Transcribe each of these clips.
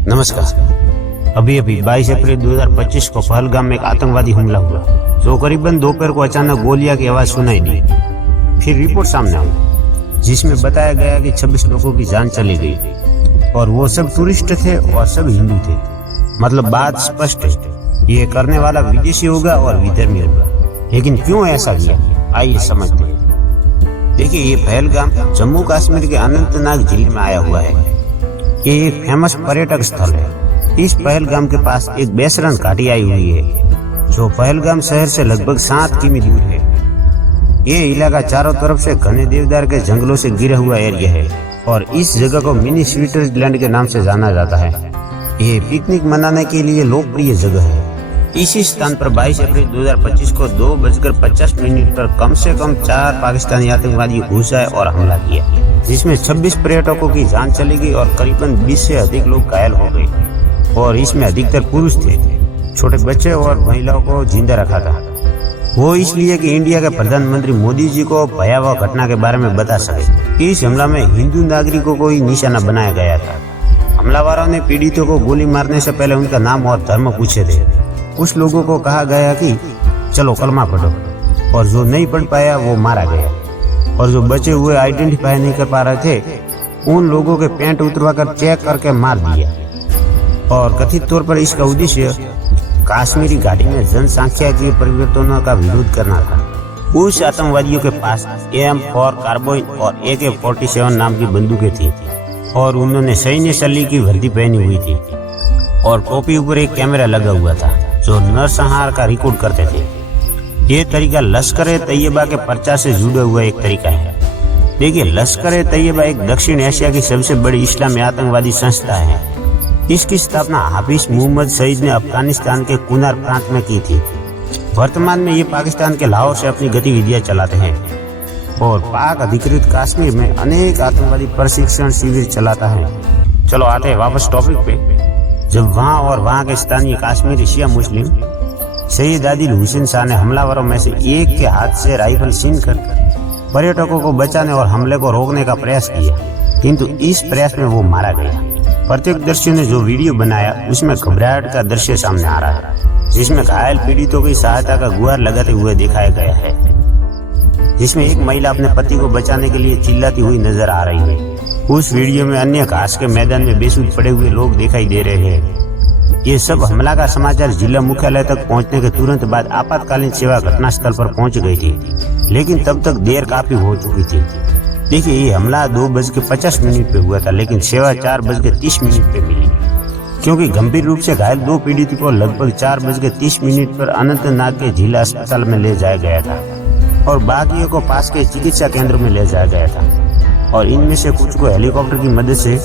नमस्कार। अभी 22 अप्रैल 2025 को पहलगाम में एक आतंकवादी हमला हुआ, जो करीबन दोपहर को अचानक गोलियां की आवाज सुनाई दी। फिर रिपोर्ट सामने आई, जिसमें बताया गया कि 26 लोगों की जान चली गई और वो सब टूरिस्ट थे और सब हिंदू थे। मतलब बात स्पष्ट है, ये करने वाला विदेशी होगा और विधर्मी होगा। लेकिन क्यों ऐसा किया, आइए समझते हैं। देखिए, ये पहलगाम जम्मू कश्मीर के अनंतनाग जिले में आया हुआ है। ये एक फेमस पर्यटक स्थल है। इस पहलगाम के पास एक बेसरन घाटी आई हुई है, जो पहलगाम शहर से लगभग 7 किमी दूर है। ये इलाका चारों तरफ से घने देवदार के जंगलों से घिरा हुआ एरिया है और इस जगह को मिनी स्विट्जरलैंड के नाम से जाना जाता है। ये पिकनिक मनाने के लिए लोकप्रिय जगह है। इसी स्थान पर 22 अप्रैल 2025 को 2:50 पर कम से कम 4 पाकिस्तानी आतंकवादी घुस आए और हमला किया, जिसमें 26 पर्यटकों की जान चली गई और करीबन 20 से अधिक लोग घायल हो गए। और इसमें अधिकतर पुरुष थे, छोटे बच्चे और महिलाओं को जिंदा रखा था। वो इसलिए कि इंडिया के प्रधानमंत्री मोदी जी को भयावह घटना के बारे में बता सके। इस हमला में हिंदू नागरिकों को ही निशाना बनाया गया था। हमलावरों ने पीड़ितों को गोली मारने से पहले उनका नाम और धर्म पूछे थे। कुछ लोगों को कहा गया कि चलो कलमा पढ़ो, और जो नहीं पढ़ पाया वो मारा गया। और जो बचे हुए आइडेंटिफाई नहीं कर पा रहे थे, उन लोगों के पैंट उतरवाकर चेक करके मार दिया। और कथित तौर पर इसका उद्देश्य कश्मीरी घाटी में जनसंख्यिकीय परिवर्तनों का विरोध करना था। उस आतंकवादियों के पास M4 कार्बाइन और AK-47 नाम की बंदूकें थी और उन्होंने सैन्य शैली की वर्दी पहनी हुई थी और टोपी ऊपर एक कैमरा लगा हुआ था जो नरसंहार का रिकॉर्ड करते थे। ये तरीका लश्कर-ए-तैयबा के प्रचार से जुड़ा हुआ एक तरीका है। देखिए, लश्कर-ए-तैयबा एक दक्षिण एशिया की सबसे बड़ी इस्लामी आतंकवादी संस्था है। इसकी स्थापना हाफिज मोहम्मद सईद ने अफगानिस्तान के कुनार प्रांत में की थी। वर्तमान में ये पाकिस्तान के लाहौर से अपनी गतिविधियां चलाते हैं और पाक अधिकृत कश्मीर में अनेक आतंकवादी प्रशिक्षण शिविर चलाता है। चलो आते हैं वापस टॉपिक पे। जब वहाँ के स्थानीय कश्मीरी शिया मुस्लिम सैयद आदिल हुसैन शाह ने हमलावरों में से एक के हाथ से राइफल छीन कर पर्यटकों को बचाने और हमले को रोकने का प्रयास किया, किंतु इस प्रयास में वो मारा गया। प्रत्यक्षदर्शियों ने जो वीडियो बनाया उसमें घबराहट का दृश्य सामने आ रहा है, जिसमें घायल पीड़ितों की सहायता का गुहार लगाते हुए दिखाया गया है, जिसमें एक महिला अपने पति को बचाने के लिए चिल्लाती हुई नजर आ रही है। उस वीडियो में अन्य घास के मैदान में बेसुध पड़े हुए लोग दिखाई दे रहे हैं। ये सब हमला का समाचार जिला मुख्यालय तक पहुंचने के तुरंत बाद आपातकालीन सेवा घटनास्थल पर पहुंच गई थी, लेकिन तब तक देर काफी हो चुकी थी। देखिए, ये हमला 2:50 पे हुआ था, लेकिन सेवा 4:30 पे मिली, क्योंकि गंभीर रूप से घायल 2 पीड़ितों को लगभग 4:30 पर अनंतनाग के जिला अस्पताल में ले जाया गया था और बाकियों को पास के चिकित्सा केंद्र में ले जाया गया था। और इनमें से कुछ को हेलीकॉप्टर की मदद से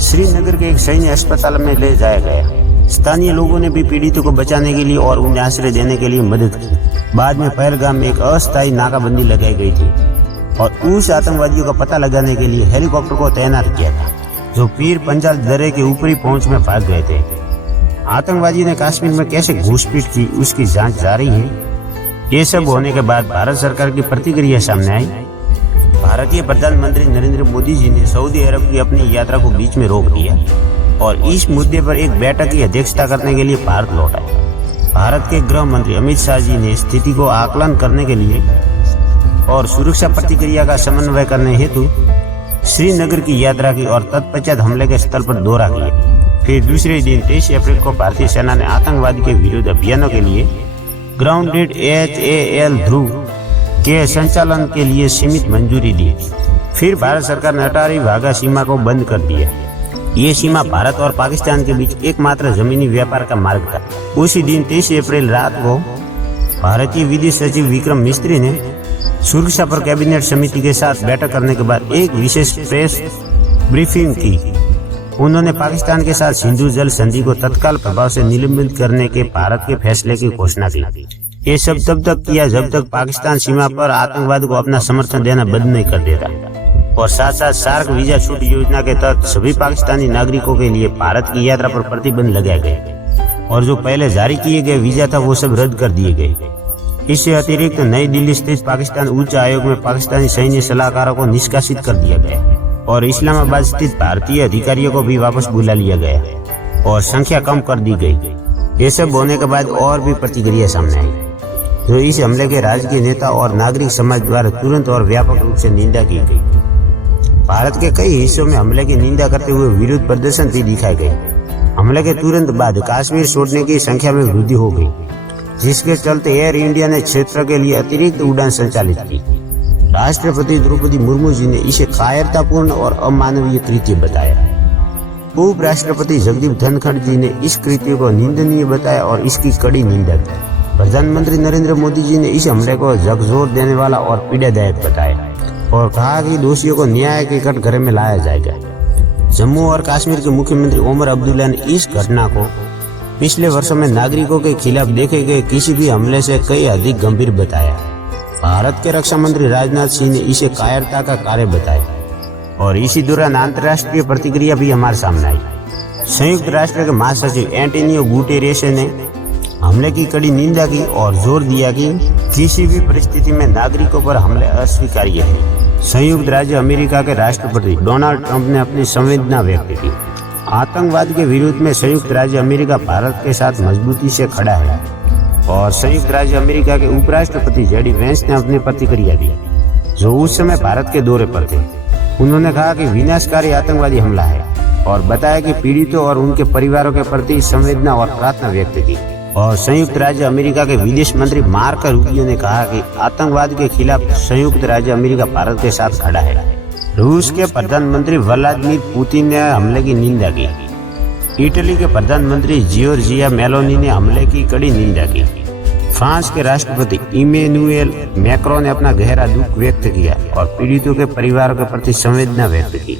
श्रीनगर के एक सैन्य अस्पताल में ले जाया गया। स्थानीय लोगों ने भी पीड़ितों को बचाने के लिए और उन्हें आश्रय देने के लिए मदद की। बाद में पहलगाम में एक अस्थायी नाकाबंदी लगाई गई थी और उस आतंकवादियों का पता लगाने के लिए हेलीकॉप्टर को तैनात किया था, जो पीर पंजाल दर्रे के ऊपरी पहुंच में भाग गए थे। आतंकवादियों ने कश्मीर में कैसे घुसपैठ की, उसकी जांच जारी है। ये सब होने के बाद भारत सरकार की प्रतिक्रिया सामने आई। भारतीय प्रधानमंत्री नरेंद्र मोदी जी ने सऊदी अरब की अपनी यात्रा को बीच में रोक दिया और इस मुद्दे पर एक बैठक की अध्यक्षता करने के लिए भारत लौट आए। भारत के गृह मंत्री अमित शाह जी ने स्थिति को आकलन करने के लिए और सुरक्षा प्रतिक्रिया का समन्वय करने हेतु श्रीनगर की यात्रा की और तत्पश्चात हमले के स्थल पर दौरा किया। फिर दूसरे दिन 23 अप्रैल को भारतीय सेना ने आतंकवादी के विरुद्ध अभियानों के लिए ग्राउंडेड HAL ध्रुव के संचालन के लिए सीमित मंजूरी दी। फिर भारत सरकार ने अटारी वाघा सीमा को बंद कर दिया। ये सीमा भारत और पाकिस्तान के बीच एकमात्र जमीनी व्यापार का मार्ग था। उसी दिन 23 अप्रैल रात को भारतीय विदेश सचिव विक्रम मिस्त्री ने सुरक्षा पर कैबिनेट समिति के साथ बैठक करने के बाद एक विशेष प्रेस ब्रीफिंग की। उन्होंने पाकिस्तान के साथ सिंधु जल संधि को तत्काल प्रभाव से निलंबित करने के भारत के फैसले की घोषणा की। ये सब तब तक किया जब तक पाकिस्तान सीमा पर आतंकवाद को अपना समर्थन देना बंद नहीं कर देता। और साथ साथ सार्क वीजा छूट योजना के तहत सभी पाकिस्तानी नागरिकों के लिए भारत की यात्रा पर प्रतिबंध लगाए गए और जो पहले जारी किए गए वीजा था वो सब रद्द कर दिए गए। इससे अतिरिक्त नई दिल्ली स्थित पाकिस्तान उच्च आयोग में पाकिस्तानी सैन्य सलाहकारों को निष्कासित कर दिया गया और इस्लामाबाद स्थित भारतीय अधिकारियों को भी वापस बुला लिया गया। और संख्या कम कर दी गई। ये सब होने के बाद और भी प्रतिक्रिया सामने आई, जो इस हमले के राजकीय नेता और नागरिक समाज द्वारा तुरंत और व्यापक रूप से निंदा की गई। भारत के कई हिस्सों में हमले की निंदा करते हुए विरोध प्रदर्शन भी दिखाए गए। हमले के तुरंत बाद कश्मीर छोड़ने की संख्या में वृद्धि हो गई, जिसके चलते एयर इंडिया ने क्षेत्र के लिए अतिरिक्त उड़ान संचालित की। राष्ट्रपति द्रौपदी मुर्मू जी ने इसे कायरतापूर्ण और अमानवीय कृत्य बताया। उप राष्ट्रपति जगदीप धनखड़ जी ने इस कृत्य को निंदनीय बताया और इसकी कड़ी निंदा की। प्रधानमंत्री नरेंद्र मोदी जी ने इस हमले को झकझोर देने वाला और पीड़ादायक बताया और कहा कि दोषियों को न्याय के कटघरे में लाया जाएगा। जम्मू और कश्मीर के मुख्यमंत्री ओमर अब्दुल्ला ने इस घटना को पिछले वर्षों में नागरिकों के खिलाफ देखे गए किसी भी हमले से कई अधिक गंभीर बताया। भारत के रक्षा मंत्री राजनाथ सिंह ने इसे कायरता का कार्य बताया और इसी दौरान अंतर्राष्ट्रीय प्रतिक्रिया भी हमारे सामने आई। संयुक्त राष्ट्र के महासचिव एंटोनियो गुटेरेस ने हमले की कड़ी निंदा की और जोर दिया कि किसी भी परिस्थिति में नागरिकों पर हमले अस्वीकार्य है। संयुक्त राज्य अमेरिका के राष्ट्रपति डोनाल्ड ट्रंप ने अपनी संवेदना व्यक्त की। आतंकवाद के विरोध में संयुक्त राज्य अमेरिका भारत के साथ मजबूती से खड़ा है और संयुक्त राज्य अमेरिका के उपराष्ट्रपति जेडी वेंस ने अपनी प्रतिक्रिया दी, जो उस समय भारत के दौरे पर थे। उन्होंने कहा कि विनाशकारी आतंकवादी हमला है और बताया कि पीड़ितों और उनके परिवारों के प्रति संवेदना और प्रार्थना व्यक्त की। और संयुक्त राज्य अमेरिका के विदेश मंत्री मार्को रूबियो ने कहा कि आतंकवाद के खिलाफ संयुक्त राज्य अमेरिका भारत के साथ खड़ा है। रूस के प्रधानमंत्री व्लादिमीर पुतिन ने हमले की निंदा की। इटली के प्रधानमंत्री जियोर्जिया मेलोनी ने हमले की कड़ी निंदा की। फ्रांस के राष्ट्रपति इमैनुएल मैक्रोन ने अपना गहरा दुख व्यक्त किया और पीड़ितों के परिवारों के प्रति संवेदना व्यक्त की।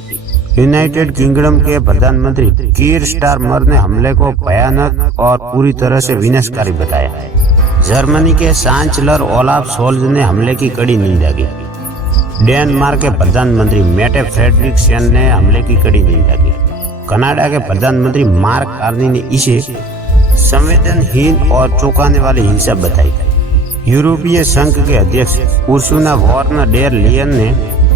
यूनाइटेड किंगडम के प्रधानमंत्री कीर स्टारमर ने हमले को भयानक और पूरी तरह से विनाशकारी बताया। जर्मनी के चांसलर ओलाफ शोल्ज ने हमले की कड़ी निंदा की। डेनमार्क के प्रधानमंत्री मेटे फ्रेडरिक्सन ने हमले की कड़ी निंदा की। कनाडा के प्रधानमंत्री मार्क कार्नी ने इसे संवेदनहीन और चौंकाने वाली हिंसा बताई। यूरोपीय संघ के अध्यक्ष उर्सुला वॉन डेर लेयन ने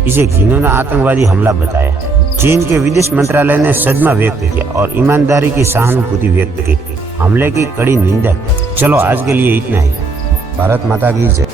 इसे घिनौना आतंकवादी हमला बताया। चीन के विदेश मंत्रालय ने सदमा व्यक्त किया और ईमानदारी की सहानुभूति व्यक्त की। हमले की कड़ी निंदा। चलो आज के लिए इतना ही। भारत माता की जय।